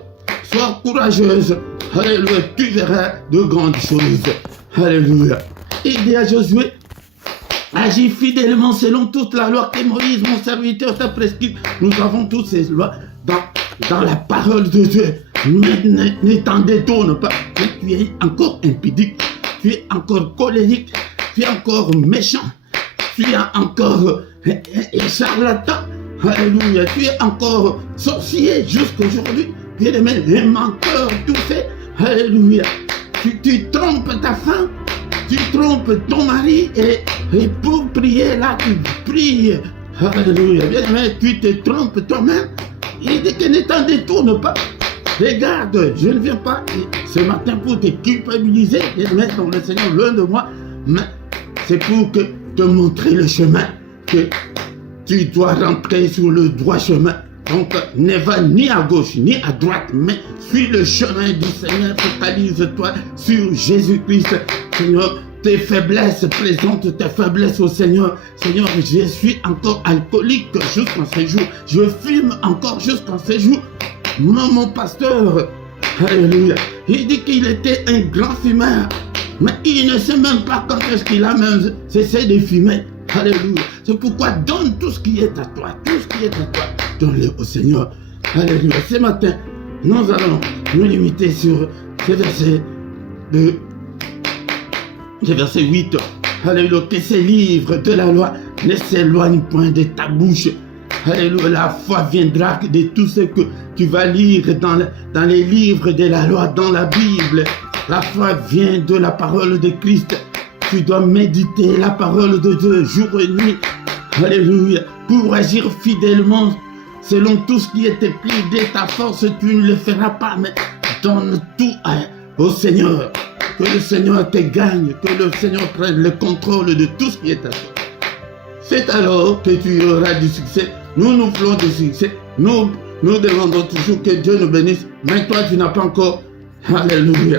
Sois courageuse. Alléluia, tu verras de grandes choses. Alléluia. Il dit à Josué, agis fidèlement selon toute la loi que Moïse, mon serviteur, t'a prescrite. Nous avons toutes ces lois dans la parole de Dieu. Ne t'en détourne pas. Mais tu es encore impudique, tu es encore colérique, tu es encore méchant, tu es encore charlatan. Alléluia, tu es encore sorcier jusqu'aujourd'hui. Bien-aimé, les menteurs, tout fait. Alléluia. Tu trompes ta femme. Tu trompes ton mari et pour prier là, tu pries. Alléluia. Bien-aimé, tu te trompes toi-même. Il dit que ne t'en détourne pas. Regarde, je ne viens pas ce matin pour te culpabiliser et mettre dans le Seigneur loin de moi, mais c'est pour te montrer le chemin, que tu dois rentrer sur le droit chemin. Donc, ne va ni à gauche ni à droite, mais suis le chemin du Seigneur. Focalise-toi sur Jésus-Christ. Seigneur, tes faiblesses, présente tes faiblesses au Seigneur. Seigneur, je suis encore alcoolique jusqu'en ce jour. Je fume encore jusqu'en ce jour. Non, mon pasteur, alléluia, il dit qu'il était un grand fumeur, mais il ne sait même pas quand est-ce qu'il a même cessé de fumer. Alléluia. C'est pourquoi donne tout ce qui est à toi, tout ce qui est à toi, donne-le au Seigneur. Alléluia. Ce matin, nous allons nous limiter sur ce verset le verset 8. Alléluia. Que ces livres de la loi ne s'éloignent point de ta bouche. Alléluia. La foi viendra de tout ce que tu vas lire dans les livres de la loi, dans la Bible. La foi vient de la parole de Christ. Tu dois méditer la parole de Dieu jour et nuit. Alléluia. Pour agir fidèlement selon tout ce qui est écrit de ta force, tu ne le feras pas, mais donne tout au Seigneur. Que le Seigneur te gagne, que le Seigneur prenne le contrôle de tout ce qui est à toi. C'est alors que tu auras du succès. Nous voulons du succès. Nous demandons toujours que Dieu nous bénisse. Mais toi, tu n'as pas encore. Alléluia.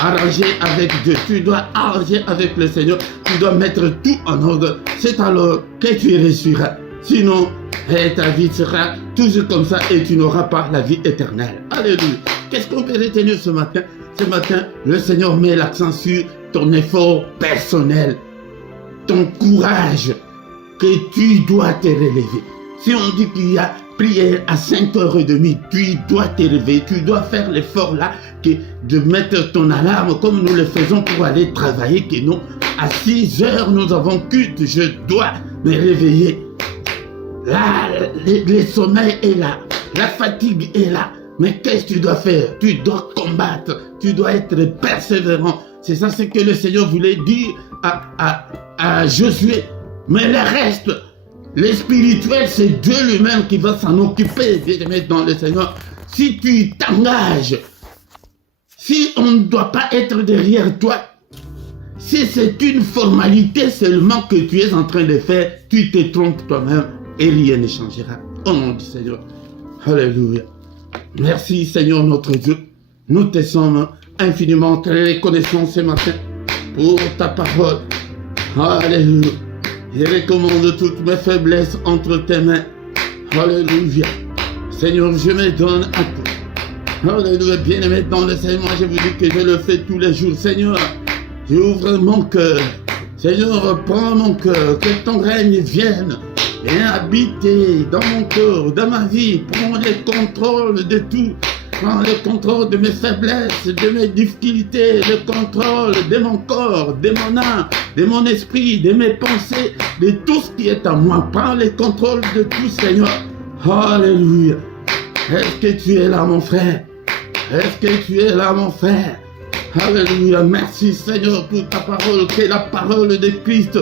Arranger avec Dieu. Tu dois arranger avec le Seigneur. Tu dois mettre tout en ordre. C'est alors que tu réussiras. Sinon, ta vie sera toujours comme ça et tu n'auras pas la vie éternelle. Alléluia. Qu'est-ce qu'on peut retenir ce matin? Ce matin, le Seigneur met l'accent sur ton effort personnel, ton courage, que tu dois te relever. Si on dit qu'il y a prière à 5h30, tu dois te réveiller, tu dois faire l'effort là, de mettre ton alarme comme nous le faisons pour aller travailler, que non, à 6h nous avons culte, je dois me réveiller. Là, le sommeil est là, la fatigue est là, mais qu'est-ce que tu dois faire? Tu dois combattre, tu dois être persévérant. C'est ça ce que le Seigneur voulait dire à Josué. Mais le reste, le spirituel, c'est Dieu lui-même qui va s'en occuper, de mettre dans le Seigneur. Si tu t'engages, si on ne doit pas être derrière toi, si c'est une formalité seulement que tu es en train de faire, tu te trompes toi-même et rien ne changera. au nom du Seigneur. Alléluia. Merci Seigneur notre Dieu. Nous te sommes infiniment reconnaissants ce matin pour ta parole. Alléluia. Je recommande toutes mes faiblesses entre tes mains. Alléluia. Seigneur, je me donne à toi. Alléluia. Bien-aimé dans le Seigneur, je vous dis que je le fais tous les jours. Seigneur, j'ouvre mon cœur. Seigneur, prends mon cœur. Que ton règne vienne et habiter dans mon cœur, dans ma vie. Prends le contrôle de tout. Prends le contrôle de mes faiblesses, de mes difficultés, le contrôle de mon corps, de mon âme, de mon esprit, de mes pensées, de tout ce qui est à moi. Prends le contrôle de tout, Seigneur. Alléluia. Est-ce que tu es là, mon frère? Est-ce que tu es là, mon frère? Alléluia. Merci, Seigneur, pour ta parole. Que la parole de Christ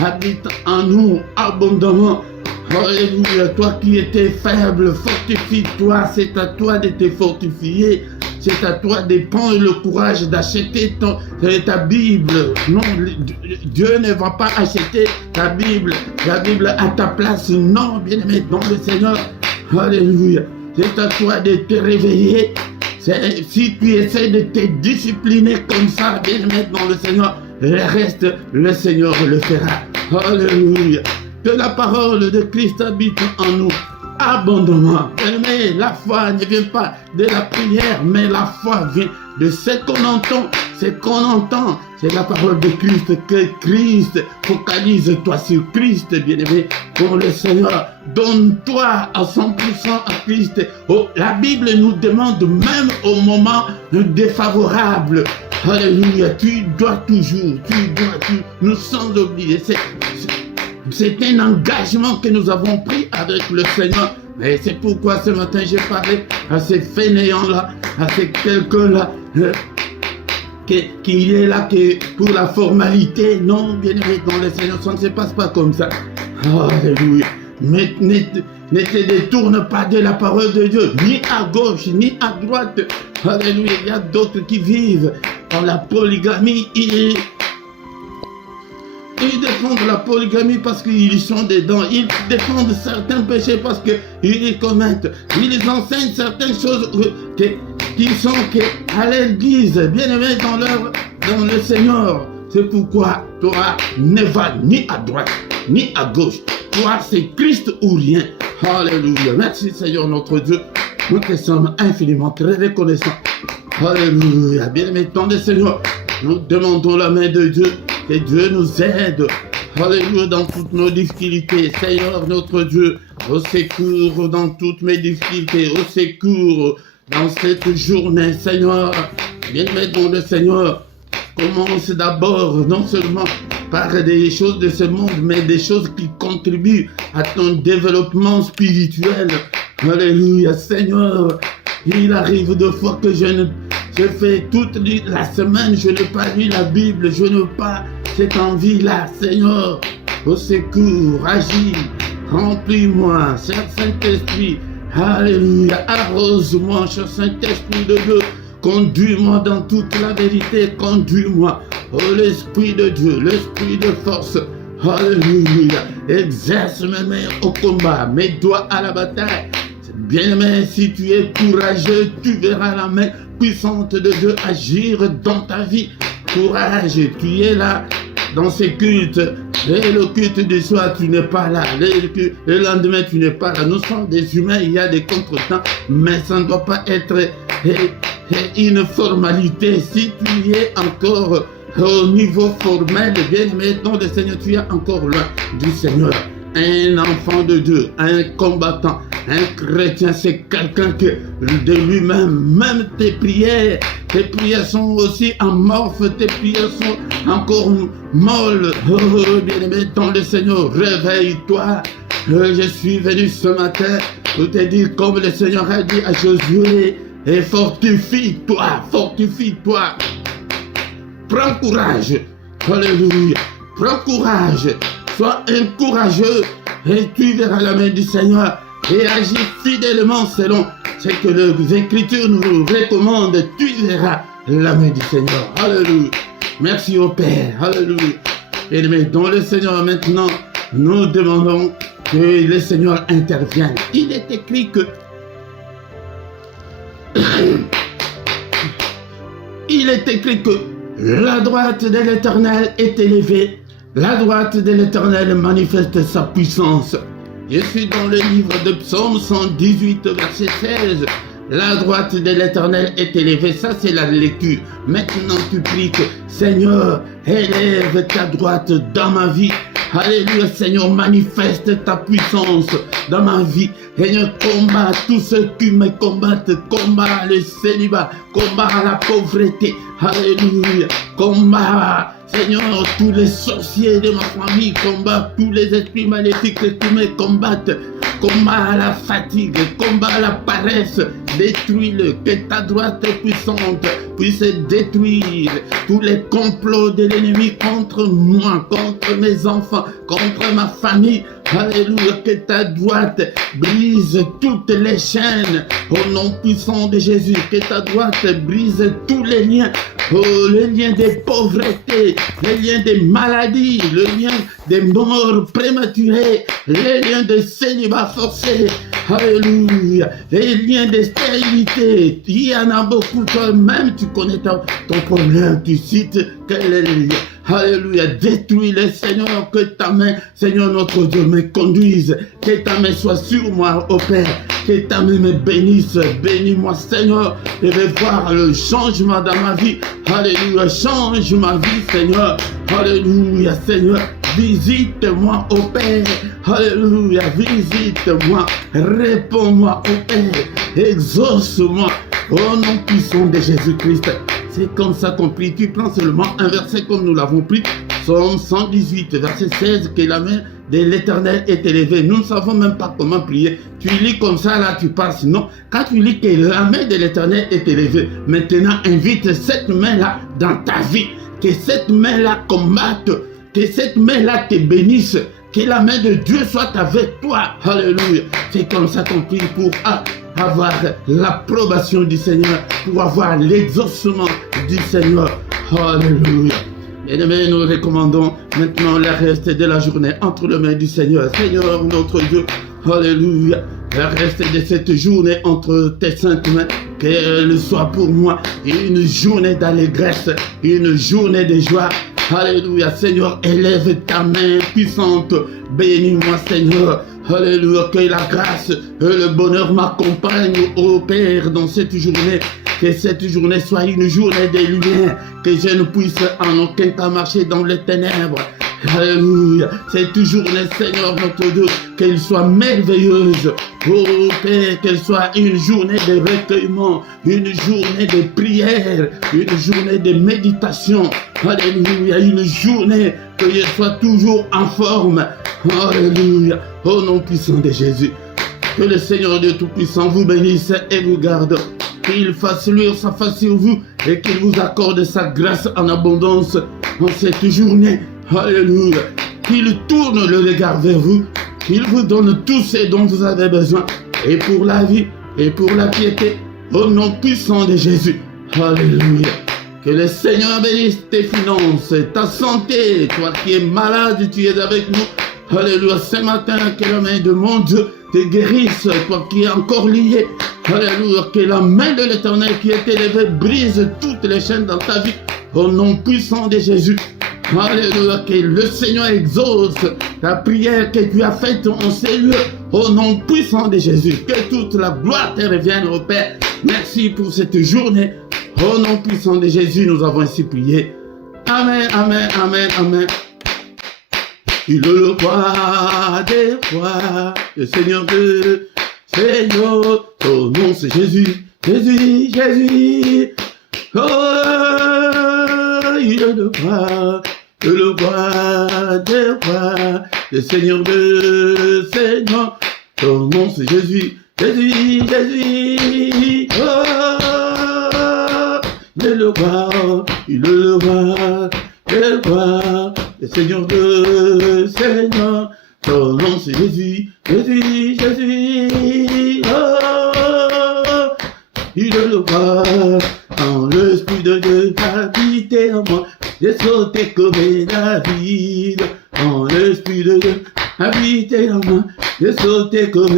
habite en nous abondamment. Alléluia, toi qui étais faible, fortifie-toi, c'est à toi de te fortifier, c'est à toi de prendre le courage d'acheter ta Bible. Non, Dieu ne va pas acheter ta Bible, la Bible à ta place, non, bien-aimé dans le Seigneur. Alléluia, c'est à toi de te réveiller. Si tu essaies de te discipliner comme ça, bien-aimé dans le Seigneur, le reste, le Seigneur le fera. Alléluia. Que la parole de Christ habite en nous abondamment. Mais la foi ne vient pas de la prière, mais la foi vient de ce qu'on entend. Ce qu'on entend, c'est la parole de Christ. Que Christ, focalise-toi sur Christ, bien-aimé. Pour le Seigneur, donne-toi à 100% à Christ. Oh, la Bible nous demande, même au moment défavorable, alléluia, tu dois toujours, nous sans oublier. C'est un engagement que nous avons pris avec le Seigneur. Et c'est pourquoi ce matin j'ai parlé à ces fainéants-là, à ces quelqu'un-là, qui est là pour la formalité. Non, bien aimé dans le Seigneur, ça ne se passe pas comme ça. Alléluia. Mais ne te détourne pas de la parole de Dieu, ni à gauche, ni à droite. Alléluia. Il y a d'autres qui vivent dans la polygamie. Ils défendent la polygamie parce qu'ils sont dedans. Ils défendent certains péchés parce qu'ils les commettent. Ils enseignent certaines choses qui sont à l'église, bien aimés dans le Seigneur. C'est pourquoi toi ne vas ni à droite, ni à gauche. Toi, c'est Christ ou rien. Alléluia. Merci Seigneur notre Dieu. Nous te sommes infiniment très reconnaissants. Alléluia. Bien aimés dans le Seigneur, nous demandons la main de Dieu. Que Dieu nous aide, alléluia, dans toutes nos difficultés. Seigneur notre Dieu, au secours dans toutes mes difficultés, au secours dans cette journée, Seigneur. Bien-aimé dans le Seigneur, commence d'abord non seulement par des choses de ce monde, mais des choses qui contribuent à ton développement spirituel. Alléluia, Seigneur. Il arrive de fois que je fais toute la semaine, je n'ai pas lu la Bible, je n'ai pas cette envie-là, Seigneur. Au secours, agis, remplis-moi, cher Saint-Esprit. Alléluia, arrose-moi, cher Saint-Esprit de Dieu. Conduis-moi dans toute la vérité, conduis-moi. Oh, l'Esprit de Dieu, l'Esprit de force. Alléluia, exerce mes mains au combat, mes doigts à la bataille. Bien-aimé, si tu es courageux, tu verras la main puissante de Dieu agir dans ta vie. Courage, tu es là dans ces cultes. Et le culte du soir, tu n'es pas là. Le lendemain, tu n'es pas là. Nous sommes des humains, il y a des contretemps, mais ça ne doit pas être une formalité. Si tu es encore au niveau formel, bien-aimé, dans le Seigneur, tu es encore loin du Seigneur. Un enfant de Dieu, un combattant, un chrétien, c'est quelqu'un que de lui-même, même tes prières sont aussi amorphes, tes prières sont encore molles. Oh, bien-aimé dans le Seigneur, réveille-toi. Je suis venu ce matin pour te dire comme le Seigneur a dit à Josué, et fortifie-toi, fortifie-toi. Prends courage. Alléluia. Prends courage. Sois un courageux et tu verras la main du Seigneur et agis fidèlement selon ce que les Écritures nous recommandent. Tu verras la main du Seigneur. Alléluia. Merci au Père. Alléluia. Et dans le Seigneur maintenant, nous demandons que le Seigneur intervienne. Il est écrit que il est écrit que la droite de l'Éternel est élevée. La droite de l'Éternel manifeste sa puissance. Je suis dans le livre de Psaume 118, verset 16. La droite de l'Éternel est élevée. Ça, c'est la lecture. Maintenant, tu pries que Seigneur, élève ta droite dans ma vie. Alléluia, Seigneur, manifeste ta puissance dans ma vie. Seigneur, combat tous ceux qui me combattent. Combat le célibat. Combat la pauvreté. Alléluia. Combat, Seigneur, tous les sorciers de ma famille. Combat tous les esprits maléfiques qui me combattent. Combat la fatigue, combat la paresse, détruis-le, que ta droite puissante puisse détruire tous les complots de l'ennemi contre moi, contre mes enfants, contre ma famille. Alléluia, que ta droite brise toutes les chaînes au nom puissant de Jésus, que ta droite brise tous les liens, les liens des pauvretés, les liens des maladies, le lien des morts prématurées, les liens de célibat forcé. Alléluia, les liens de stérilité, il y en a beaucoup, toi-même tu connais ton problème, tu cites quel est le lien. Alléluia, détruis-les, Seigneur, que ta main, Seigneur notre Dieu, me conduise, que ta main soit sur moi, ô Père, que ta main me bénisse, bénis-moi, Seigneur, je vais voir le changement dans ma vie. Alléluia, change ma vie, Seigneur. Alléluia, Seigneur, visite-moi, ô Père. Alléluia, visite-moi, réponds-moi, ô Père, exauce-moi, au nom puissant de Jésus-Christ. C'est comme ça qu'on prie. Tu prends seulement un verset comme nous l'avons pris. Psaume 118, verset 16, que la main de l'Éternel est élevée. Nous ne savons même pas comment prier. Tu lis comme ça, là, tu parles. Sinon, quand tu lis que la main de l'Éternel est élevée, maintenant, invite cette main-là dans ta vie. Que cette main-là combatte. Que cette main-là te bénisse. Que la main de Dieu soit avec toi. Alléluia. C'est comme ça qu'on prie pour avoir l'approbation du Seigneur, pour avoir l'exaucement du Seigneur. Alléluia. Bien-aimés, nous recommandons maintenant le reste de la journée entre les mains du Seigneur. Seigneur notre Dieu, alléluia. Le reste de cette journée entre tes saintes mains, qu'elle soit pour moi une journée d'allégresse, une journée de joie. Alléluia, Seigneur, élève ta main puissante. Bénis-moi, Seigneur. Alléluia, que la grâce et le bonheur m'accompagnent, ô Père, dans cette journée. Que cette journée soit une journée de lumière. Que je ne puisse en aucun cas marcher dans les ténèbres. Alléluia. Cette journée, Seigneur notre Dieu, qu'elle soit merveilleuse. Oh Père, qu'elle soit une journée de recueillement, une journée de prière, une journée de méditation. Alléluia. Une journée que je sois toujours en forme. Alléluia. Au nom puissant de Jésus. Que le Seigneur Dieu Tout-Puissant vous bénisse et vous garde. Qu'il fasse luire sa face sur vous et qu'il vous accorde sa grâce en abondance en cette journée. Alléluia. Qu'il tourne le regard vers vous. Qu'il vous donne tout ce dont vous avez besoin. Et pour la vie et pour la piété. Au nom puissant de Jésus. Alléluia. Que le Seigneur bénisse tes finances, ta santé. Toi qui es malade, tu es avec nous. Alléluia. Ce matin, que la main de mon Dieu te guérisse. Toi qui es encore lié. Alléluia. Que la main de l'Éternel qui est élevée brise toutes les chaînes dans ta vie. Au nom puissant de Jésus. Alléluia, que le Seigneur exauce ta prière que tu as faite en ces lieux, au nom puissant de Jésus. Que toute la gloire te revienne au Père. Merci pour cette journée. Au nom puissant de Jésus, nous avons ainsi prié. Amen, amen, amen, amen. Il est le roi des rois, le Seigneur de Seigneur. Ton nom c'est Jésus, Jésus, Jésus. Oh, il est le roi des rois, le Seigneur de Seigneur. Ton nom c'est Jésus, Jésus, Jésus. Oh, il est le roi, il est le roi des rois, le Seigneur de Seigneur. Ton nom c'est Jésus, Jésus, Jésus. Oh, il est le roi. Quand l'Esprit de Dieu habitait en moi, j'ai sauté comme David. Quand l'Esprit de Dieu habitait en moi, j'ai sauté comme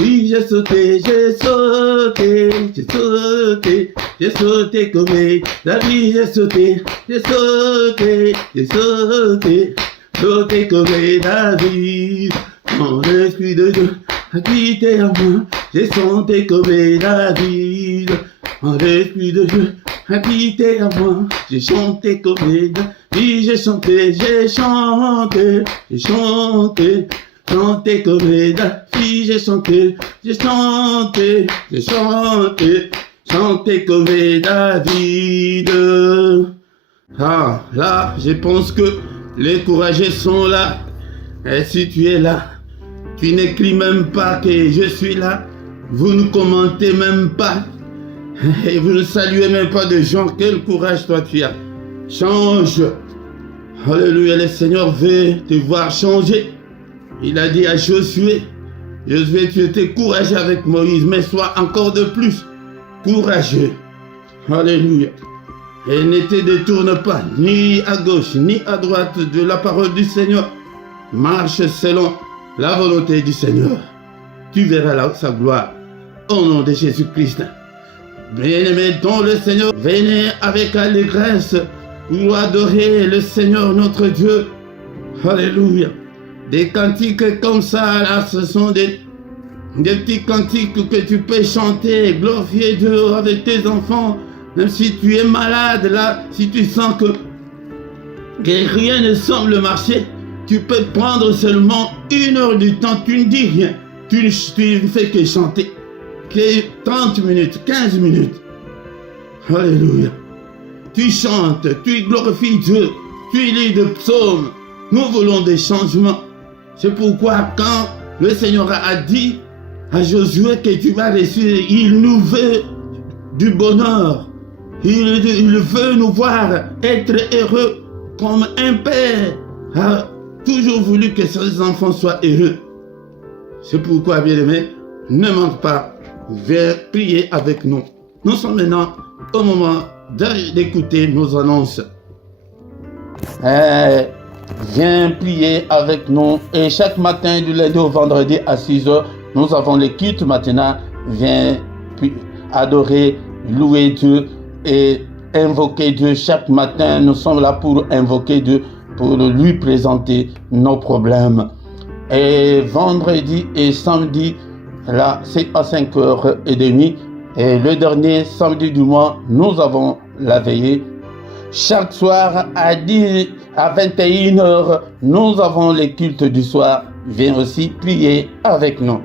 oui, j'ai sauté, j'ai sauté, j'ai sauté, j'ai sauté comme David, j'ai sauté, j'ai sauté, j'ai sauté, sauté comme David. Quand l'Esprit de Dieu a quitté à moi, j'ai sauté comme David. Quand l'Esprit de Dieu a quitté à moi, j'ai chanté comme David. J'ai chanté, j'ai chanté, j'ai chanté. Chanter comme David, j'ai chanté, j'ai chanté, j'ai chanté, chanter comme David. Ah, là, je pense que les courageux sont là. Et si tu es là, tu n'écris même pas que je suis là. Vous ne commentez même pas. Et vous ne saluez même pas de gens. Quel courage toi tu as. Change. Alléluia, le Seigneur veut te voir changer. Il a dit à Josué, Josué, tu étais courageux avec Moïse, mais sois encore de plus courageux. Alléluia. Et ne te détourne pas, ni à gauche, ni à droite de la parole du Seigneur. Marche selon la volonté du Seigneur. Tu verras sa gloire. Au nom de Jésus-Christ. Bien-aimés dans le Seigneur, venez avec allégresse pour adorer le Seigneur notre Dieu. Alléluia. Des cantiques comme ça, là, ce sont des petits cantiques que tu peux chanter, glorifier Dieu avec tes enfants. Même si tu es malade, là, si tu sens que rien ne semble marcher, tu peux prendre seulement 1 heure du temps, tu ne dis rien. Tu ne fais que chanter. Que 30 minutes, 15 minutes. Alléluia. Tu chantes, tu glorifies Dieu, tu lis des psaumes. Nous voulons des changements. C'est pourquoi quand le Seigneur a dit à Josué que tu vas réussir, il nous veut du bonheur. Il veut nous voir être heureux comme un père a toujours voulu que ses enfants soient heureux. C'est pourquoi, bien-aimés, ne manque pas, viens prier avec nous. Nous sommes maintenant au moment d'écouter nos annonces. Viens prier avec nous. Et chaque matin, du lundi au vendredi à 6h, nous avons les cultes matinaux. Viens adorer, louer Dieu et invoquer Dieu. Chaque matin, nous sommes là pour invoquer Dieu, pour lui présenter nos problèmes. Et vendredi et samedi, là, c'est à 5h30. Et le dernier samedi du mois, nous avons la veillée. Chaque soir à 21h, nous avons les cultes du soir. Viens aussi prier avec nous.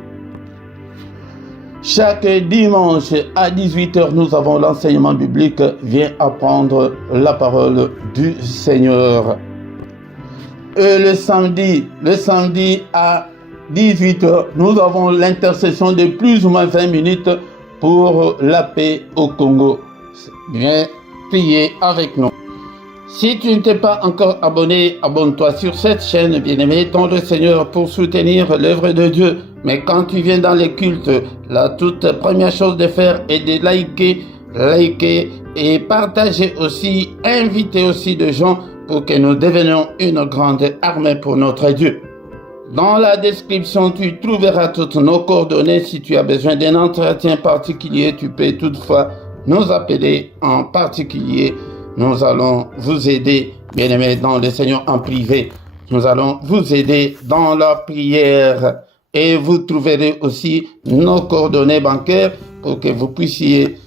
Chaque dimanche à 18h, nous avons l'enseignement biblique. Viens apprendre la parole du Seigneur. Et le samedi à 18h, nous avons l'intercession de plus ou moins 20 minutes pour la paix au Congo. Viens prier avec nous. Si tu ne t'es pas encore abonné, abonne-toi sur cette chaîne, bien-aimé, dans le Seigneur, pour soutenir l'œuvre de Dieu. Mais quand tu viens dans les cultes, la toute première chose de faire est de liker et partager aussi, inviter aussi des gens pour que nous devenions une grande armée pour notre Dieu. Dans la description, tu trouveras toutes nos coordonnées. Si tu as besoin d'un entretien particulier, tu peux toutefois nous appeler en particulier. Nous allons vous aider, bien-aimés, dans le Seigneur en privé. Nous allons vous aider dans la prière. Et vous trouverez aussi nos coordonnées bancaires pour que vous puissiez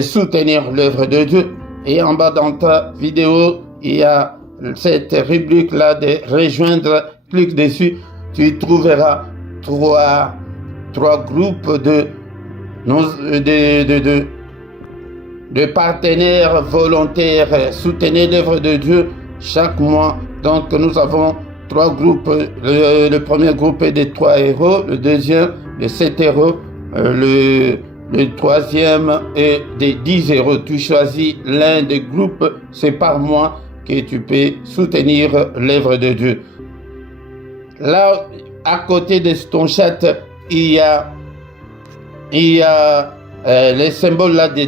soutenir l'œuvre de Dieu. Et en bas dans ta vidéo, il y a cette rubrique-là de rejoindre. Clique dessus, tu trouveras trois groupes de partenaires volontaires. Soutenez l'œuvre de Dieu chaque mois. Donc nous avons 3 groupes. Le premier groupe est de 3 €, le deuxième de 7 €, le troisième est de 10 €. Tu choisis l'un des groupes, c'est par mois que tu peux soutenir l'œuvre de Dieu. Là, à côté de ton chat, il y a les symboles là des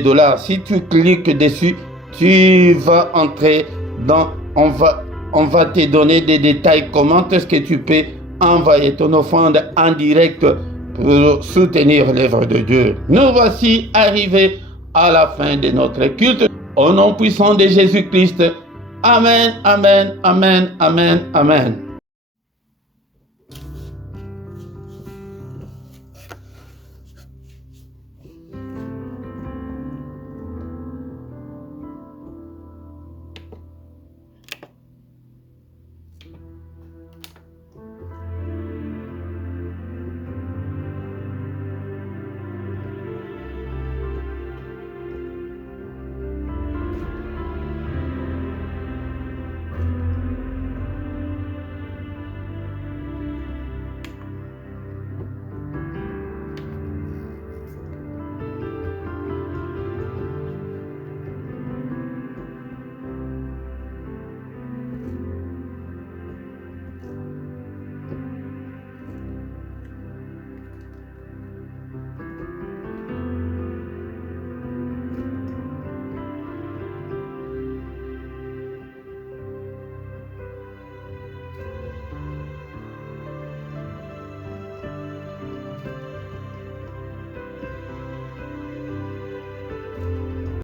dollars. Si tu cliques dessus, tu vas entrer dans, on va te donner des détails comment est-ce que tu peux envoyer ton offrande en direct pour soutenir l'œuvre de Dieu. Nous voici arrivés à la fin de notre culte. Au nom puissant de Jésus-Christ. Amen, amen, amen, amen, amen.